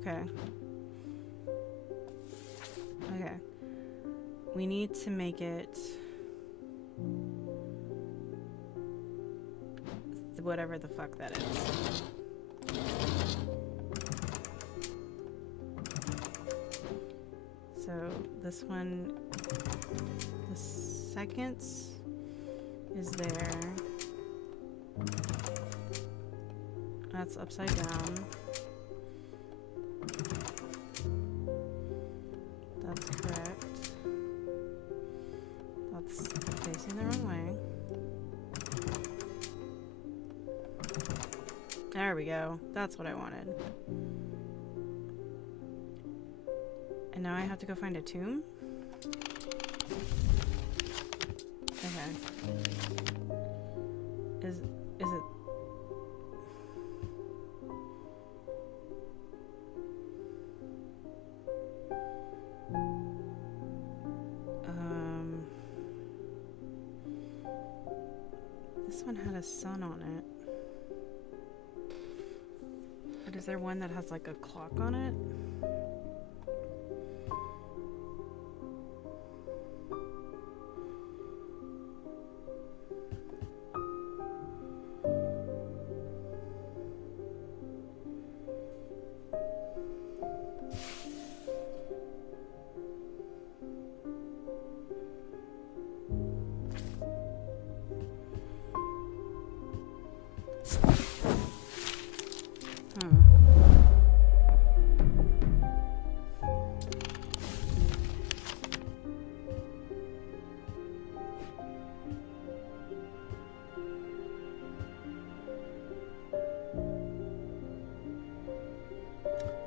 Okay. Okay. We need to make it... whatever the fuck that is. So this one, the seconds is there. That's upside down. That's correct. That's facing the wrong way. There we go. That's what I wanted. And now I have to go find a tomb? Okay. Is it... This one had a sun on it. But is there one that has like a clock on it?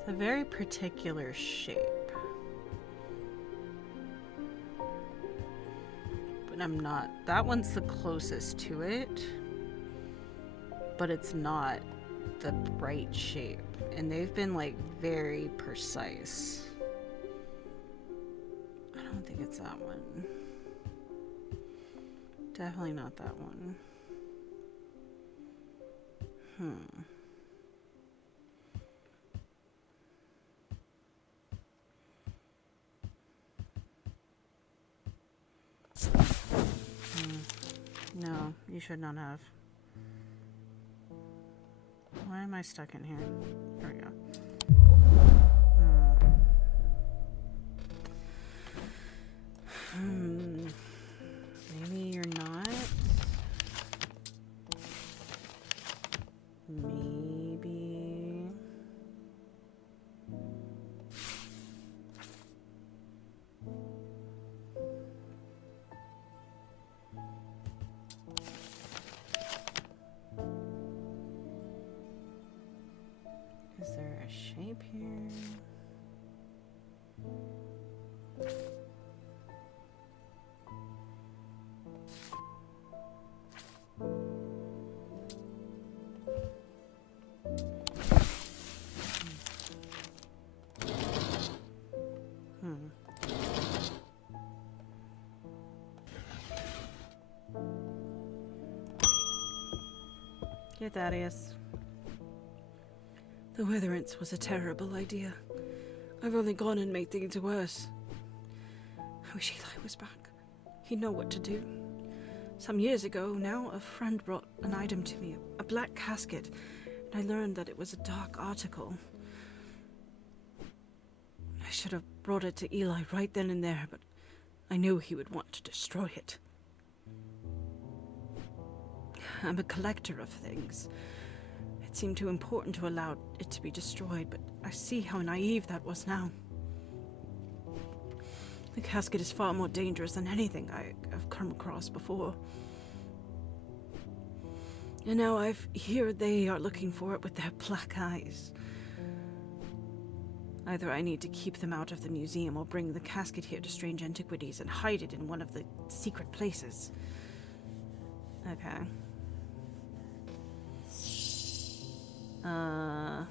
It's a very particular shape. But I'm not... That one's the closest to it. But it's not the right shape. And they've been, like, very precise. I don't think it's that one. Definitely not that one. No, you should not have. Why am I stuck in here? There we go. Maybe you're not. Maybe. Is there a shape here? Get Thaddeus. The Witherance was a terrible idea. I've only gone and made things worse. I wish Eli was back. He'd know what to do. Some years ago now, a friend brought an item to me, a black casket, and I learned that it was a dark article. I should have brought it to Eli right then and there, but I knew he would want to destroy it. I'm a collector of things. It seemed too important to allow it to be destroyed, but I see how naive that was now. The casket is far more dangerous than anything I've come across before. And now here they are looking for it with their black eyes. Either I need to keep them out of the museum or bring the casket here to Strange Antiquities and hide it in one of the secret places. Okay. A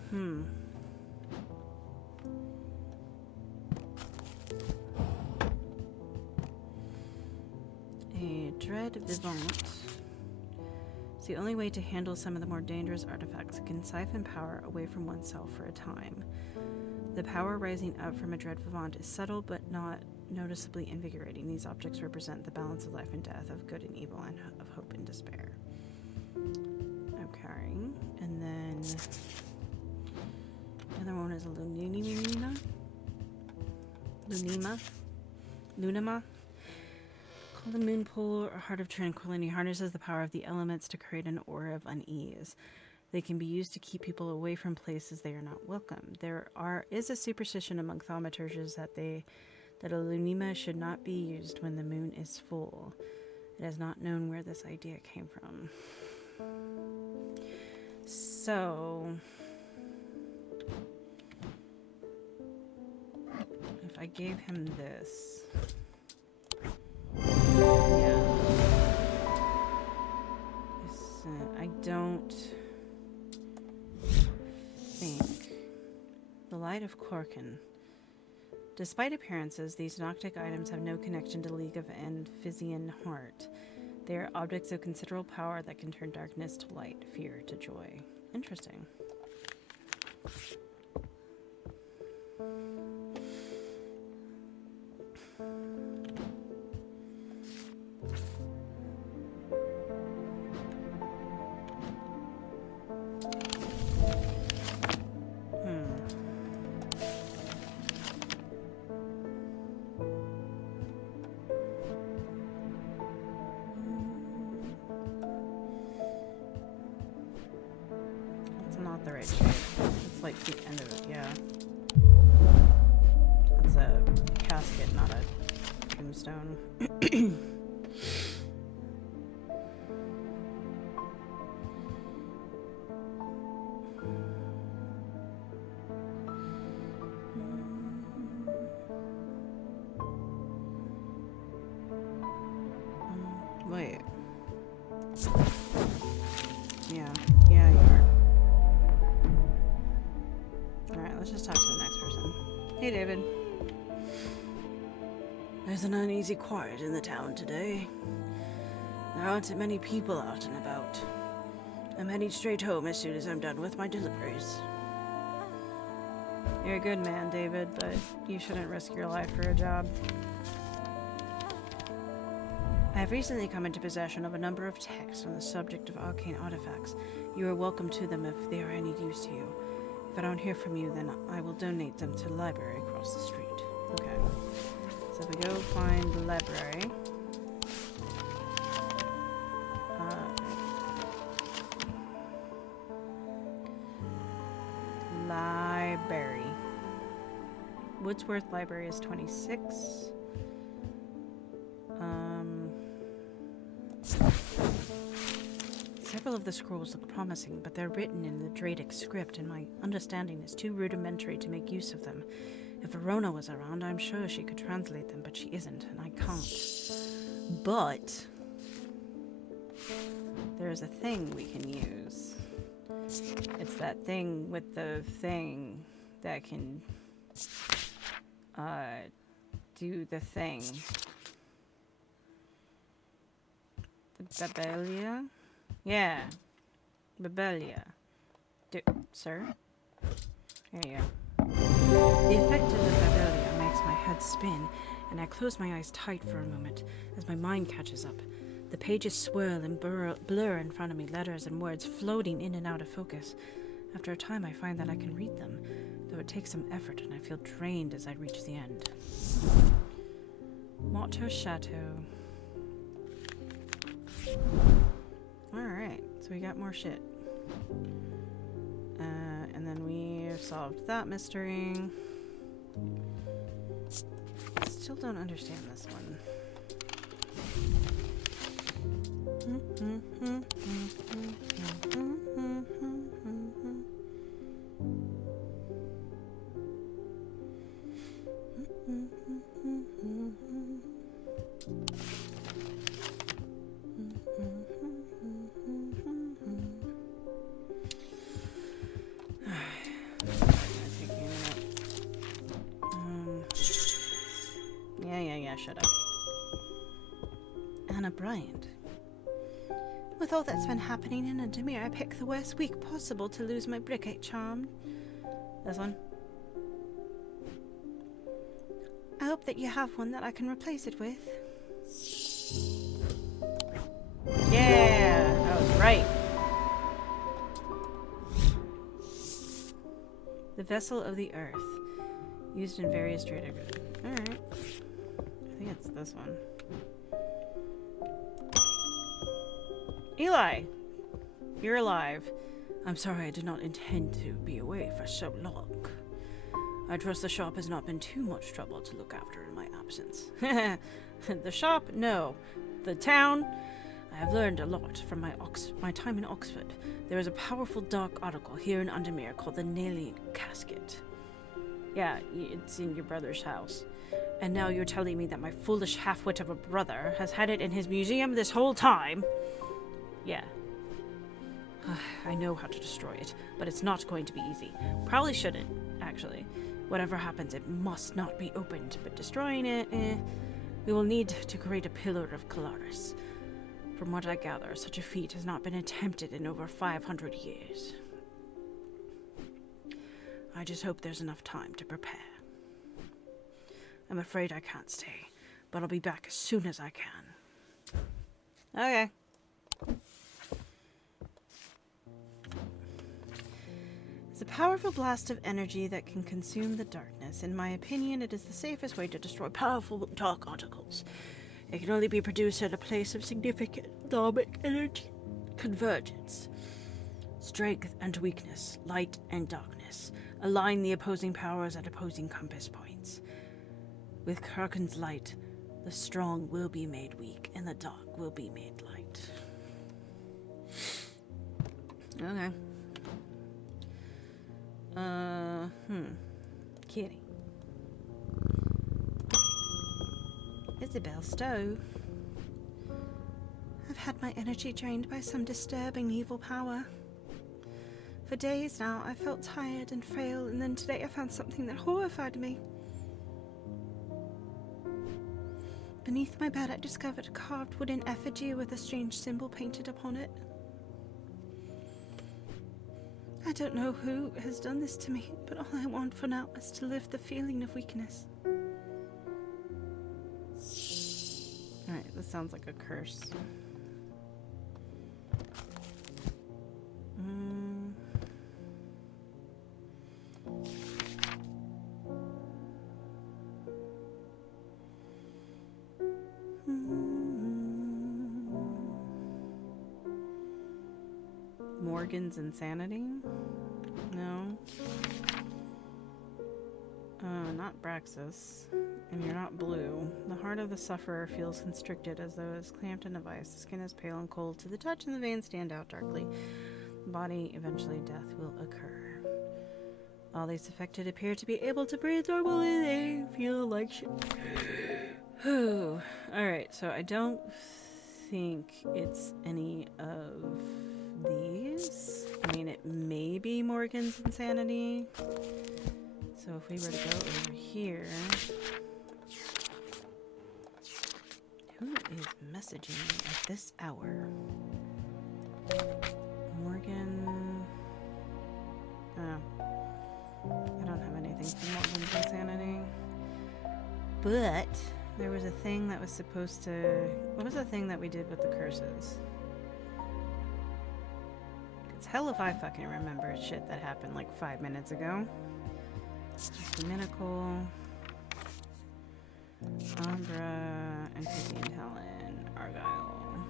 dread deValiante. It's the only way to handle some of the more dangerous artifacts. It can siphon power away from oneself for a time. The power rising up from a deValiante is subtle but not noticeably invigorating. These objects represent the balance of life and death, of good and evil, and of hope and despair. Okay. And then the other one is a Lunima. Called the moon pool or heart of tranquility, harnesses the power of the elements to create an aura of unease. They can be used to keep people away from places they are not welcome. There is a superstition among thaumaturges that a lunima should not be used when the moon is full. It is not known where this idea came from. So, if I gave him this, yeah, I don't think the Light of Corkin. Despite appearances, these Noctic items have no connection to League of Amphissian Heart. They are objects of considerable power that can turn darkness to light, fear to joy. Interesting. Not the right shape. It's like the end of it, yeah. That's a casket, not a tombstone. Wait. Yeah, you are. Alright, let's just talk to the next person. Hey, David. There's an uneasy quiet in the town today. There aren't many people out and about. I'm heading straight home as soon as I'm done with my deliveries. You're a good man, David, but you shouldn't risk your life for a job. I have recently come into possession of a number of texts on the subject of arcane artifacts. You are welcome to them if they are any use to you. If I don't hear from you, then I will donate them to the library across the street. Okay. So we go find the library. Library. Woodsworth Library is 26. Several of the scrolls look promising, but they're written in the Dradic script, and my understanding is too rudimentary to make use of them. If Verona was around, I'm sure she could translate them, but she isn't, and I can't. But there's a thing we can use. It's that thing with the thing that can do the thing. The deValiante? Yeah. deValiante. Sir? There you go. The effect of the deValiante makes my head spin, and I close my eyes tight for a moment as my mind catches up. The pages swirl and blur in front of me, letters and words floating in and out of focus. After a time, I find that I can read them, though it takes some effort, and I feel drained as I reach the end. Motto Chateau. Alright, so we got more shit. And then we've solved that mystery. Still don't understand this one. Yeah, shut up. Anna Bryant. With all that's been happening in Andemir, I picked the worst week possible to lose my briquette charm. This one? hope that you have one that I can replace it with. Yeah, I was right. The vessel of the earth, used in various trade agreements. All right, I think it's this one. Eli, you're alive. I'm sorry I did not intend to be away for so long. I trust the shop has not been too much trouble to look after in my absence. The shop? No. The town? I have learned a lot from my time in Oxford. There is a powerful dark article here in Undermere called the Nailing Casket. Yeah, it's in your brother's house. And now you're telling me that my foolish half-wit of a brother has had it in his museum this whole time? Yeah. I know how to destroy it, but it's not going to be easy. Probably shouldn't, actually. Whatever happens, it must not be opened, but destroying it, we will need to create a pillar of Calaris. From what I gather, such a feat has not been attempted in over 500 years. I just hope there's enough time to prepare. I'm afraid I can't stay, but I'll be back as soon as I can. Okay. It's a powerful blast of energy that can consume the darkness. In my opinion, it is the safest way to destroy Powerful dark articles. It can only be produced at a place of significant atomic energy convergence. Strength and weakness, light and darkness, align the opposing powers at opposing compass points. With Kraken's light, the strong will be made weak, and the dark will be made light. Okay. Kitty. Isabel Stowe. I've had my energy drained by some disturbing evil power. For days now, I felt tired and frail, and then today I found something that horrified me. Beneath my bed, I discovered a carved wooden effigy with a strange symbol painted upon it. I don't know who has done this to me, but all I want for now is to live the feeling of weakness. Alright, this sounds like a curse. Morgan's insanity? No. Not Braxis. And you're not blue. The heart of the sufferer feels constricted as though it's clamped in a vice. The skin is pale and cold to the touch and the veins stand out darkly. The body, eventually death will occur. All these affected appear to be able to breathe normally. They feel like shit. Alright, so I don't think it's any of these. I mean, it may be Morgan's insanity. So if we were to go over here... Who is messaging me at this hour? Morgan... I don't have anything for Morgan's insanity. But there was a thing that was supposed to... What was the thing that we did with the curses? It's hell if I fucking remember shit that happened like 5 minutes ago. Dominical, Umbra, Entity and Talon, Argyle,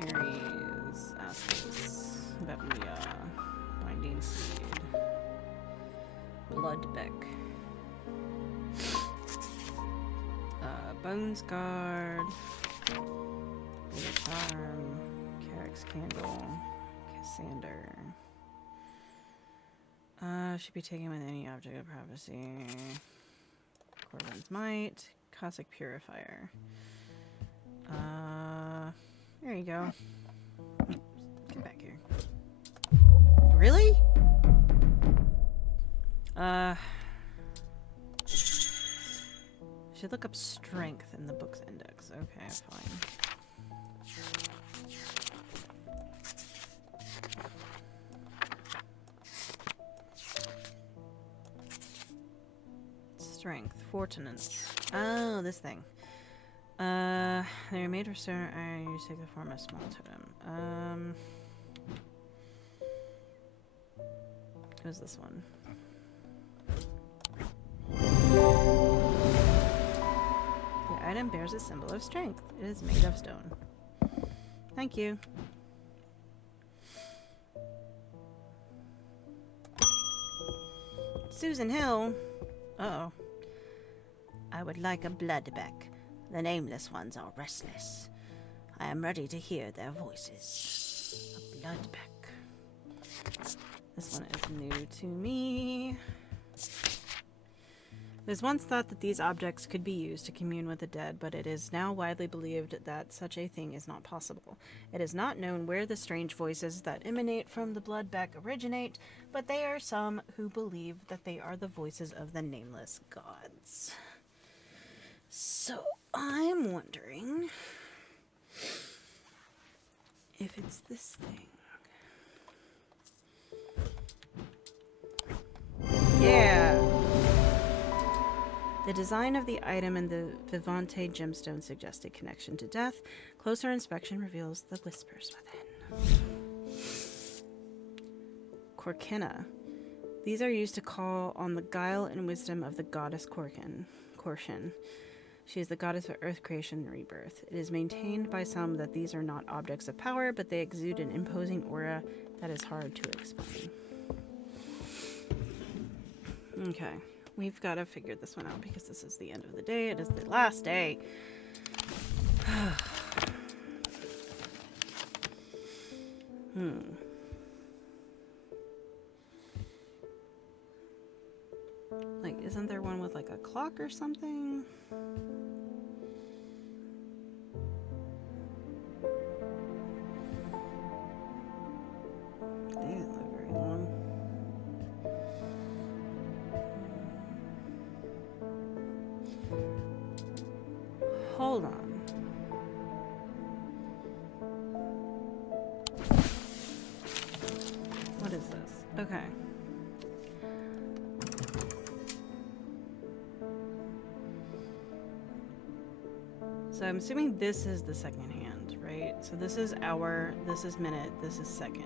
Ares, Astus, Bebulia, Binding Seed, Bloodbeck, Bones Guard, Beta Charm, Carrick's Candle, Cassander. Should be taken with any object of prophecy. Corbin's Might, Cossack Purifier. There you go. Get back here. Really? Should look up strength in the book's index. Okay, fine. Fortunance. Oh, this thing. They're made of stone iron. You take the form of small totem. Who's this one? The item bears a symbol of strength. It is made of stone. Thank you. Susan Hill. Uh-oh. I would like a blood back. The nameless ones are restless. I am ready to hear their voices. A blood back. This one is new to me. It was once thought that these objects could be used to commune with the dead, but it is now widely believed that such a thing is not possible. It is not known where the strange voices that emanate from the bloodback originate, but there are some who believe that they are the voices of the nameless gods. So I'm wondering if it's this thing. Yeah! The design of the item and the deValiante gemstone suggest a connection to death. Closer inspection reveals the whispers within. Korkina. These are used to call on the guile and wisdom of the goddess Korshin. She is the goddess of earth creation and rebirth. It is maintained by some that these are not objects of power, but they exude an imposing aura that is hard to explain. Okay. We've got to figure this one out because this is the end of the day. It is the last day. Like, isn't there one with like a clock or something? They didn't look very long. Hold on. What is this? Okay. So I'm assuming this is the second hand, right? So this is hour, this is minute, this is second.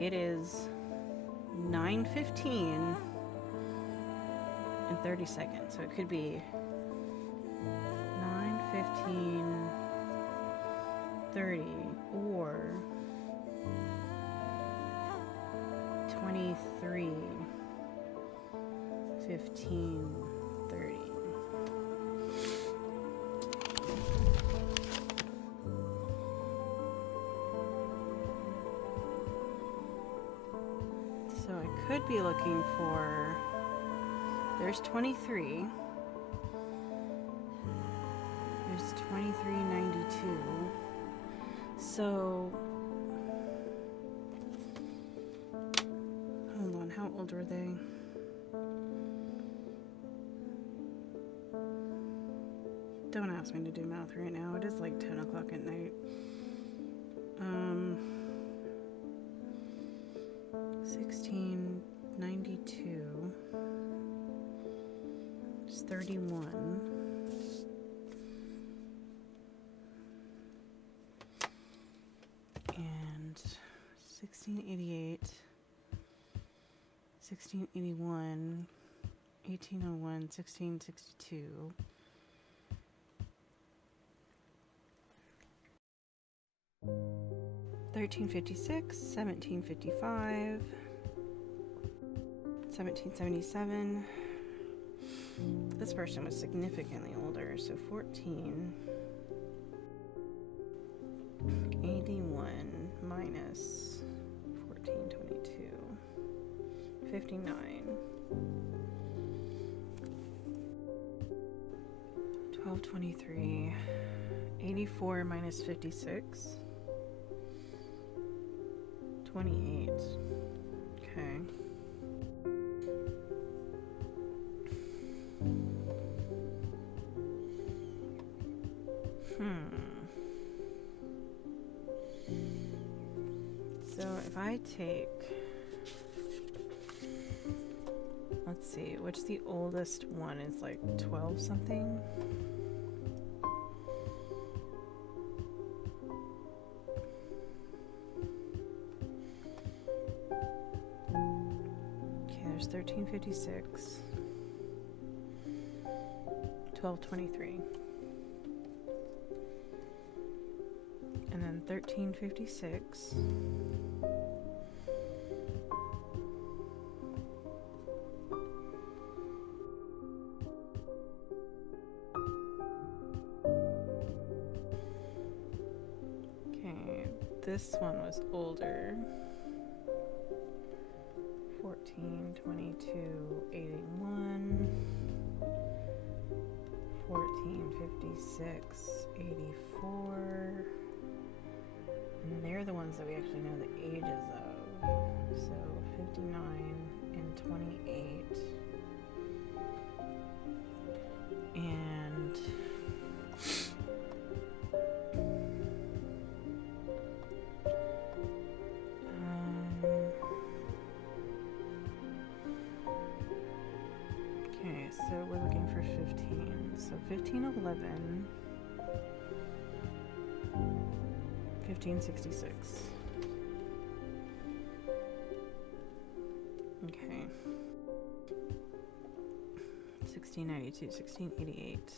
It is 9:15 and 30 seconds, so it could be 9:15, 30, or 23, 15, 30. So I could be looking for, there's 23, there's 2392, so, hold on, how old were they? Don't ask me to do math right now, it is like 10 o'clock at night. 1692 is 31. And 1688, 1681, 1801, 1662. $13.56, $17.55, $17.77. This person was significantly older, so 1481 minus 1422, 59. 1223, 84 minus 56. 28. Okay. So if I take, let's see, which the oldest one is like 12 something? Okay, there's 1356, 1223. And then 1356. Okay, this one was older. 14, 22, 81. 14, 56, 84. And they're the ones that we actually know the ages of. So 59 and 28. And okay, so we're looking for 15. So 1511. 1566. Okay. 1692, 1688.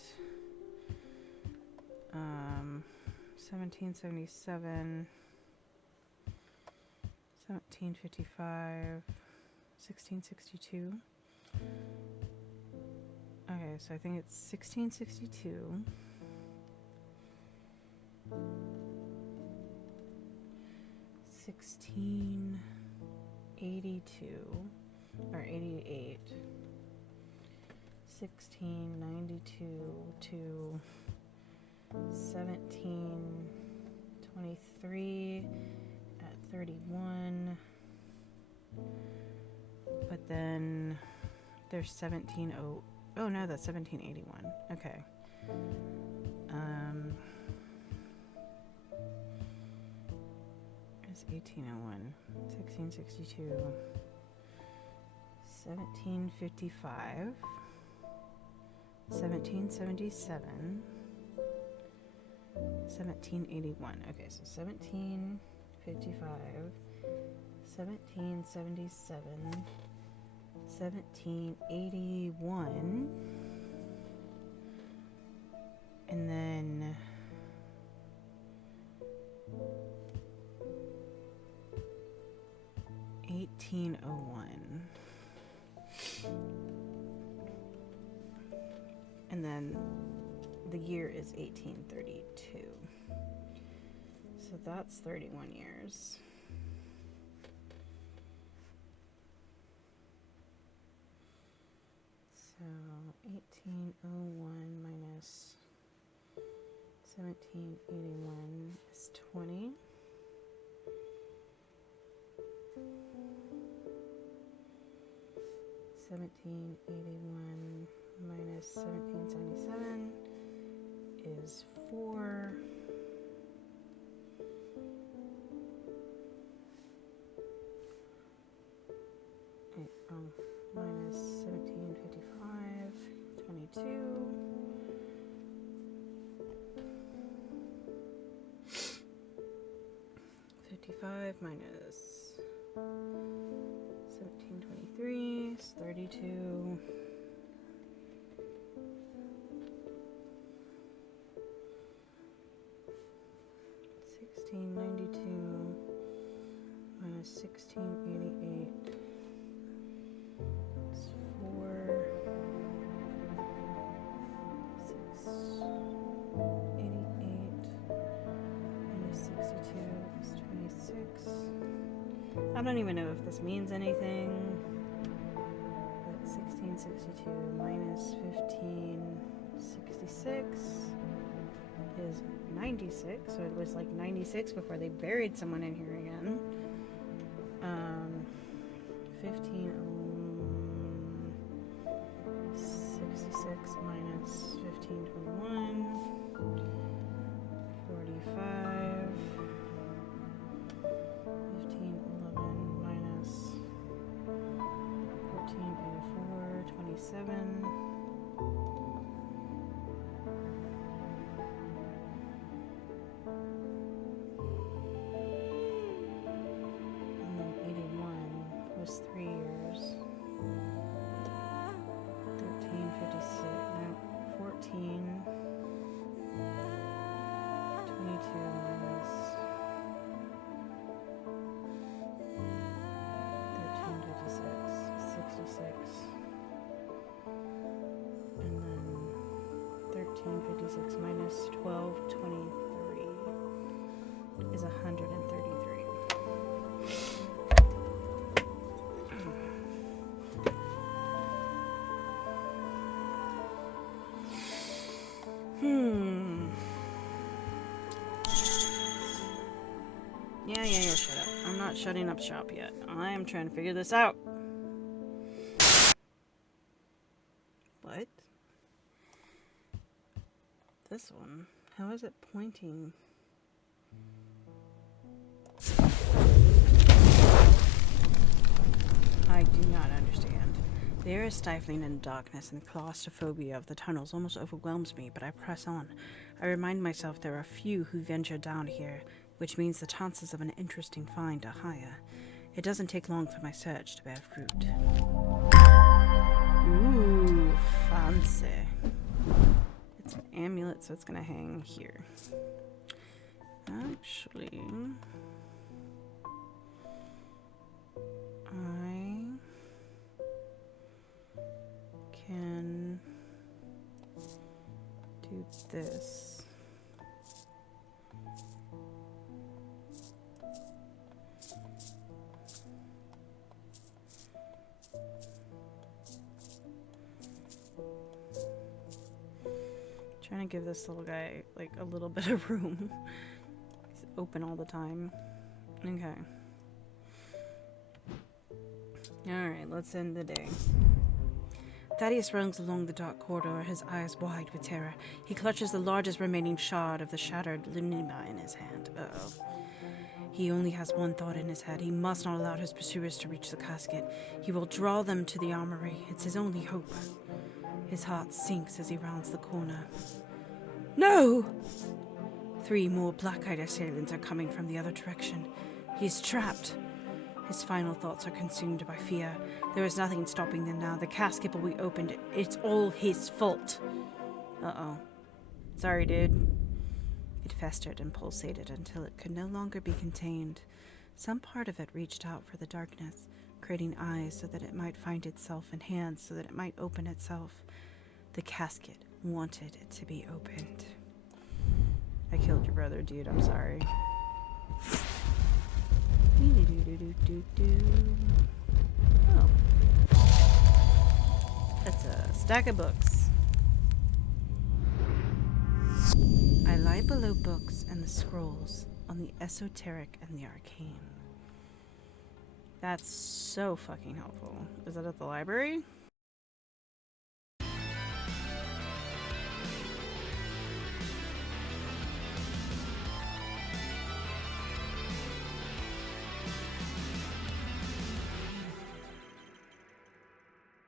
1777. 1755. 1662. Okay, so I think it's 1662. 1682 or 88, 1692 to 1723 at 31, but then there's 17 oh no, that's 1781. Okay. It's 1801, 1662, 1755, 1777, 1781. Okay, so 1755, 1777, 1781, and then 1801. And then the year is 1832. So that's 31 years. So 1801 minus 1781 is 20. $1781 minus 1777 is 4. Minus 1755, 22. $55 minus 1723 is 32. $1692 minus 1688 is 4. 688 minus 62 is 26. I don't even know if this means anything. But 1662 minus 1566 is 96. So it was like 96 before they buried someone in here again. 66 minus 1521. 45. 1511 minus 1484. 27. And then 81 was 3 years. 1356. No, 14. 22 minus 1356. 66. And then 1356 minus 1223 is 133. Yeah, shut up. I'm not shutting up shop yet. I am trying to figure this out. What? This one? How is it pointing? I do not understand. The air is stifling in darkness, and the claustrophobia of the tunnels almost overwhelms me, but I press on. I remind myself there are few who venture down here, which means the chances of an interesting find are higher. It doesn't take long for my search to bear fruit. Ooh, fancy. It's an amulet, so it's gonna hang here. Actually, I can do this. Trying to give this little guy like a little bit of room. He's open all the time. Okay. Alright, let's end the day. Thaddeus runs along the dark corridor, his eyes wide with terror. He clutches the largest remaining shard of the shattered lunima in his hand. Uh-oh. He only has one thought in his head. He must not allow his pursuers to reach the casket. He will draw them to the armory. It's his only hope. His heart sinks as he rounds the corner. No! 3 more black-eyed assailants are coming from the other direction. He is trapped. His final thoughts are consumed by fear. There is nothing stopping them now. The casket will be opened. It's all his fault. Uh-oh. Sorry, dude. It festered and pulsated until it could no longer be contained. Some part of it reached out for the darkness, creating eyes so that it might find itself and hands so that it might open itself. The casket wanted it to be opened. I killed your brother, dude. I'm sorry. Oh. That's a stack of books. I lie below books and the scrolls on the esoteric and the arcane. That's so fucking helpful. Is that at the library?